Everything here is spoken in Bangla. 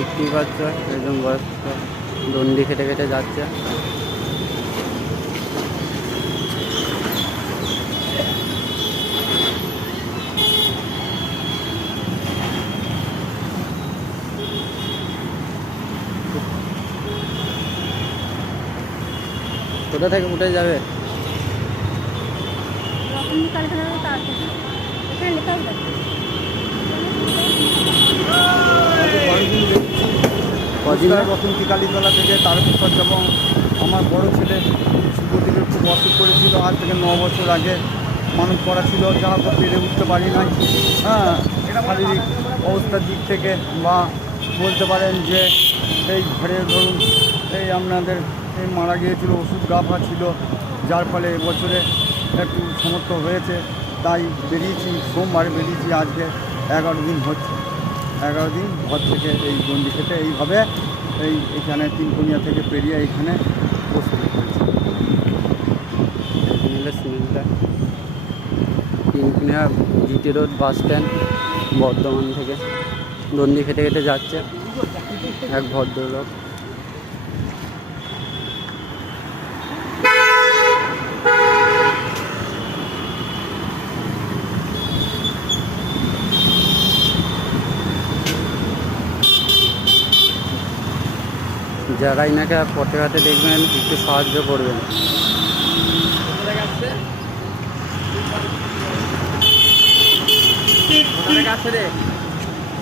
দেখতেই পাচ্ছ একজন বয়স্ক দণ্ডি খেটে খেটে যাচ্ছে। কোথা থেকে উঠে যাবে? বসন্তী কালীতলা থেকে তারকেশ্বর যাব। আমার বড় ছেলে সুপ্রদীপের খুব অসুখ করেছিল, আজ থেকে 9 বছর আগে মানুষ করা ছিল, যারা তো পেরে উঠতে পারি নাই। হ্যাঁ, শারীরিক অবস্থার দিক থেকে বা বলতে পারেন যে এই ঘরে ধরুন এই আপনাদের এই মারা গিয়েছিল, ওষুধ গাফা ছিল, যার ফলে এবছরে একটু সমর্থ হয়েছে, তাই বেরিয়েছি। সোমবার বেরিয়েছি, আজকে 11 দিন হচ্ছে। 11 দিন ঘর থেকে এই গন্ডি খেতে এইভাবে এইখানে তিনকোনিয়া থেকে পেরিয়ে এইখানে বসতে হয়েছে। সিমেন্টটা Tinkonia GT road bus stand Bardhaman থেকে দণ্ডি খেটে খেটে যাচ্ছে এক ভদ্রলোক। যারাই নাকি পথে ঘাটে দেখবেন একটু সাহায্য করবেন। আছে রে।